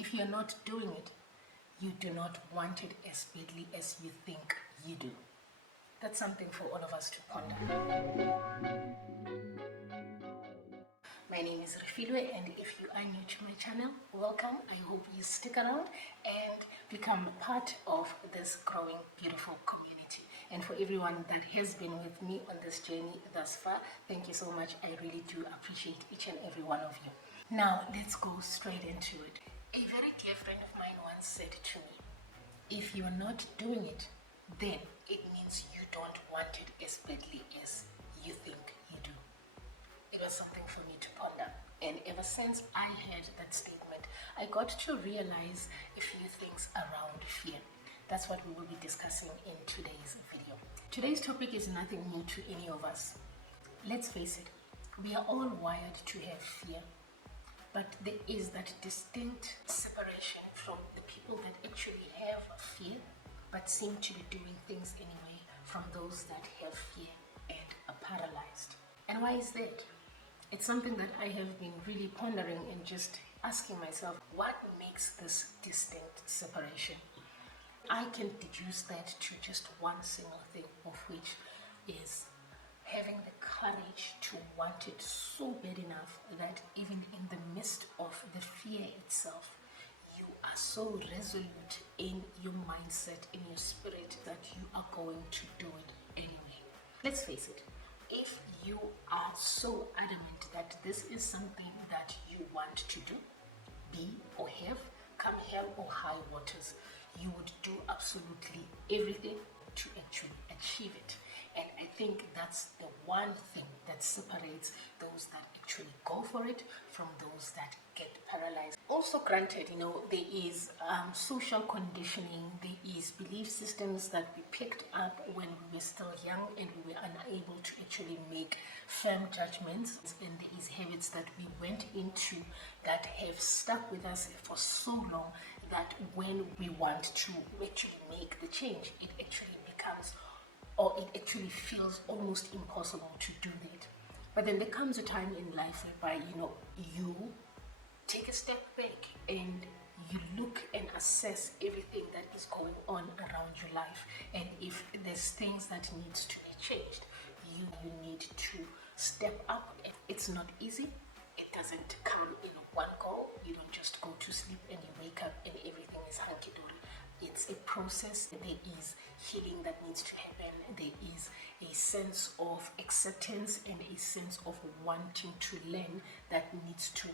If you're not doing it, you do not want it as badly as you think you do. That's something for all of us to ponder. My name is Refilwe, and if you are new to my channel, welcome. I hope you stick around and become part of this growing, beautiful community. And for everyone that has been with me on this journey thus far, thank you so much. I really do appreciate each and every one of you. Now, let's go straight into it. A very dear friend of mine once said to me, if you're not doing it, then it means you don't want it as badly as you think you do. It was something for me to ponder, and ever since I heard that statement, I got to realize a few things around fear. That's what we will be discussing in today's video. Today's topic is nothing new to any of us. Let's face it, we are all wired to have fear, but there is that distinct separation from the people that actually have fear but seem to be doing things anyway, from those that have fear and are paralyzed. And why is that? It's something that I have been really pondering and just asking myself, what makes this distinct separation? I can deduce that to just one single thing, of which is having the courage to want it so bad enough that even in the midst of the fear itself, you are so resolute in your mindset, in your spirit, that you are going to do it anyway. Let's face it. If you are so adamant that this is something that you want to do, be or have, come hell or high waters, you would do absolutely everything to actually achieve it. And I think that's the one thing that separates those that actually go for it from those that get paralyzed. Also granted, there is social conditioning, there is belief systems that we picked up when we were still young and we were unable to actually make firm judgments, and there is habits that we went into that have stuck with us for so long that when we want to actually make the change, it actually becomes, or it actually feels almost impossible to do that. But then there comes a time in life whereby you take a step back and you look and assess everything that is going on around your life, and if there's things that needs to be changed, you need to step up. It's not easy. It doesn't come in one go. You don't just go to sleep and you wake up and everything is hunky-dory. It's a process. There is healing that needs to happen. There is a sense of acceptance and a sense of wanting to learn that needs to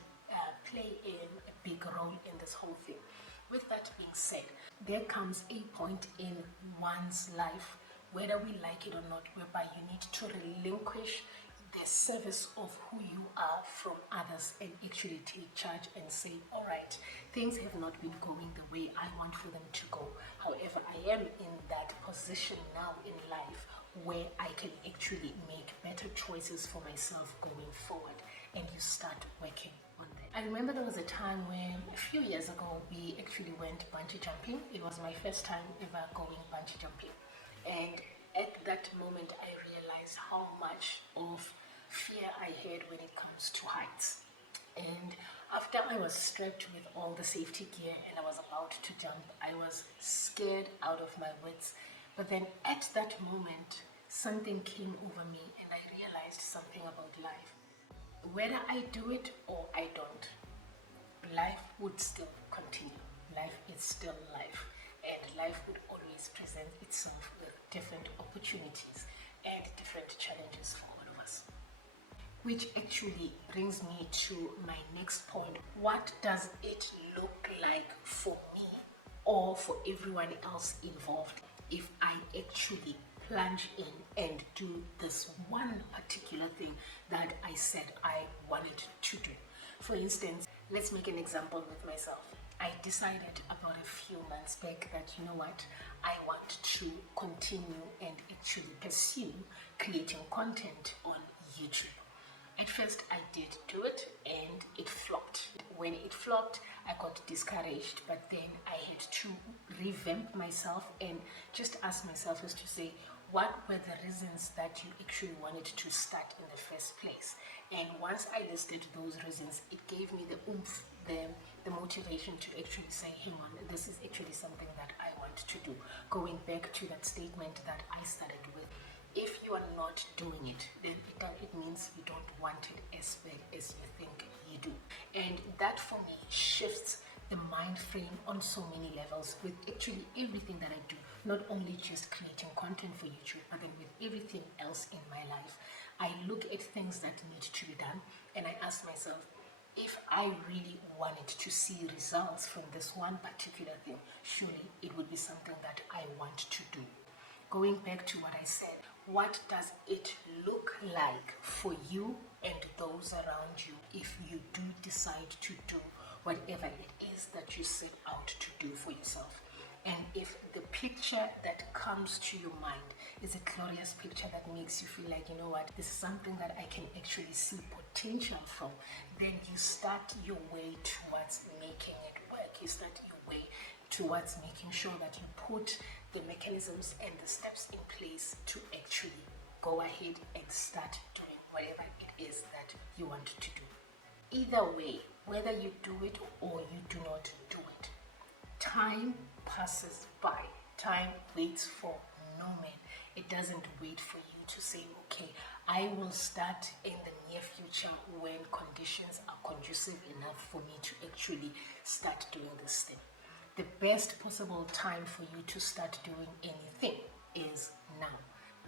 play a big role in this whole thing. With that being said, there comes a point in one's life, whether we like it or not, whereby you need to relinquish the service of who you are from others and actually take charge and say, all right, things have not been going the way I want for them to go. However, I am in that position now in life where I can actually make better choices for myself going forward, and you start working on that. I remember there was a time when a few years ago we actually went bungee jumping. It was my first time ever going bungee jumping, and at that moment I realized how much of fear I had when it comes to heights. And after I was strapped with all the safety gear and I was about to jump, I was scared out of my wits. But then at that moment, something came over me and I realized something about life. Whether I do it or I don't, life would still continue. Life is still life. And life would always present itself with different opportunities and different challenges for all of us. Which actually brings me to my next point. What does it look like for me or for everyone else involved if I actually plunge in and do this one particular thing that I said I wanted to do? For instance, let's make an example with myself. I decided about a few months back that, you know what, I want to continue and actually pursue creating content on YouTube. At first I did do it and it flopped. When it flopped, I got discouraged, but then I had to revamp myself and just ask myself as to say, what were the reasons that you actually wanted to start in the first place? And once I listed those reasons, it gave me the oomph, the the motivation to actually say, hang on, this is actually something that I want to do. Going back to that statement that I started with, if you are not doing it, then it means you don't want it as bad as you think you do. And that for me shifts the mind frame on so many levels with actually everything that I do, not only just creating content for YouTube, but then with everything else in my life. I look at things that need to be done and I ask myself, if I really wanted to see results from this one particular thing, surely it would be something that I want to do. Going back to what I said, what does it look like for you and those around you if you do decide to do whatever it is that you set out to do for yourself? And if the picture that comes to your mind is a glorious picture that makes you feel like, you know what, this is something that I can actually see potential from, then you start your way towards making it work. You start your way towards making sure that you put the mechanisms and the steps in place to actually go ahead and start doing whatever it is that you want to do. Either way, whether you do it or you do not do it, time passes by. Time waits for no man. It doesn't wait for you to say, okay, I will start in the near future when conditions are conducive enough for me to actually start doing this thing. The best possible time for you to start doing anything is now.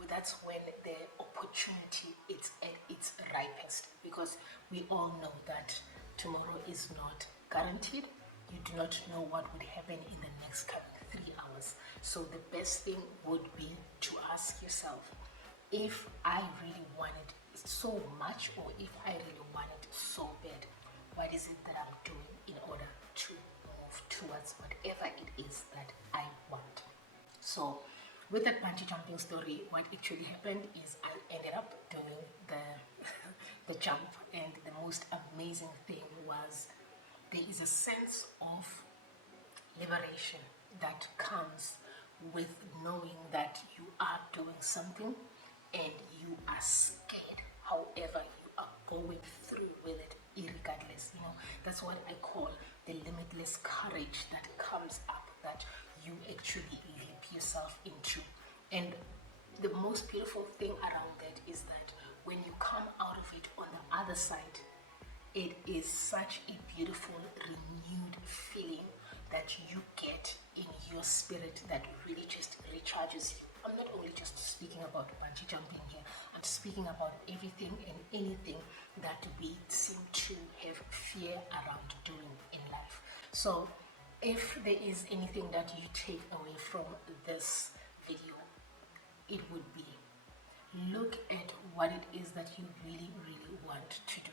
That's when the opportunity is at its ripest, because we all know that tomorrow is not guaranteed. You do not know what would happen in the next coming 3 hours. So the best thing would be to ask yourself, if I really want it so much, or if I really want it so bad, what is it that I'm doing in order to move towards whatever it is that I want? So with that bungee jumping story, what actually happened is I ended up doing the jump, and the most amazing thing was there is a sense of liberation that comes with knowing that you are doing something and you are scared. However, you are going through with it irregardless. That's what I call the limitless courage that comes up, that you actually leap yourself into. And the most beautiful thing around that is that when you come out of it on the other side, it is such a beautiful, renewed feeling that you get in your spirit that really just recharges you. I'm not only just speaking about bungee jumping here, I'm speaking about everything and anything that we seem to have fear around doing in life. So if there is anything that you take away from this video, it would be, look at what it is that you really, really want to do,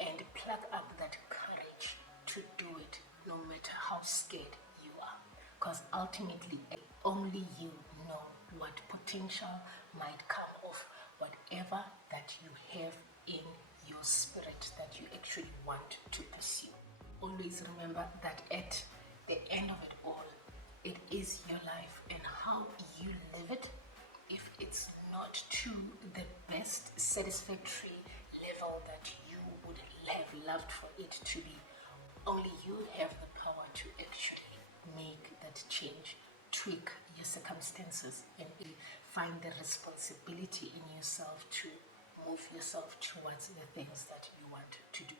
and plug up that courage to do it, no matter how scared you are. Because ultimately, only you know what potential might come of whatever that you have in your spirit that you actually want to pursue. Always remember that at the end of it all, it is your life, and how you live it, if it's not to the best satisfactory level that you would have loved for it to be, only you have the power to actually make that change, tweak your circumstances, and find the responsibility in yourself to move yourself towards the things that you want to do.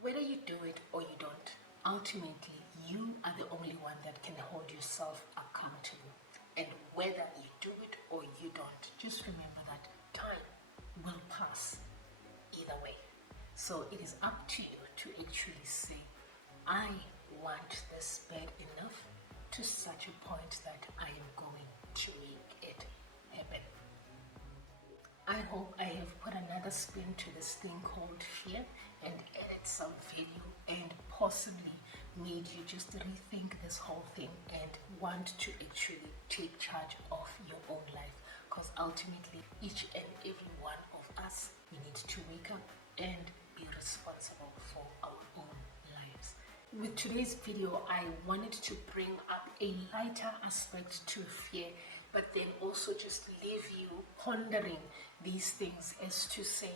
Whether you do it or you don't, ultimately you are the only one that can hold yourself accountable. And whether you do it or you don't, just remember that time will pass either way. So it is up to you to actually say, I want this bad enough to such a point that I am going to make it happen. I hope I have put another spin to this thing called fear and added some value and possibly made you just rethink this whole thing and want to actually take charge of your own life. Because ultimately, each and every one of us, we need to wake up and be responsible for our own lives. With today's video, I wanted to bring up a lighter aspect to fear, but then also just leave you pondering these things as to say,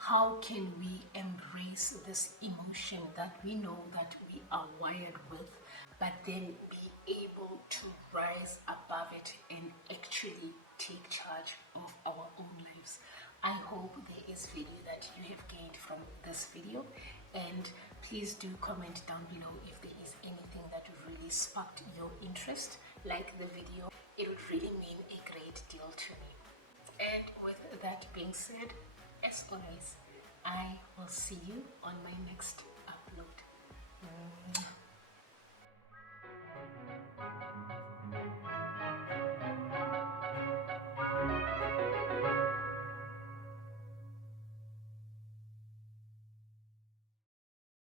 how can we embrace this emotion that we know that we are wired with, but then be able to rise above it and actually take charge of our own lives. I hope there is value that you have gained from this video, and please do comment down below if there is anything that really sparked your interest. Like the video, it would really mean a great deal to me. And with that being said, as always, I will see you on my next upload.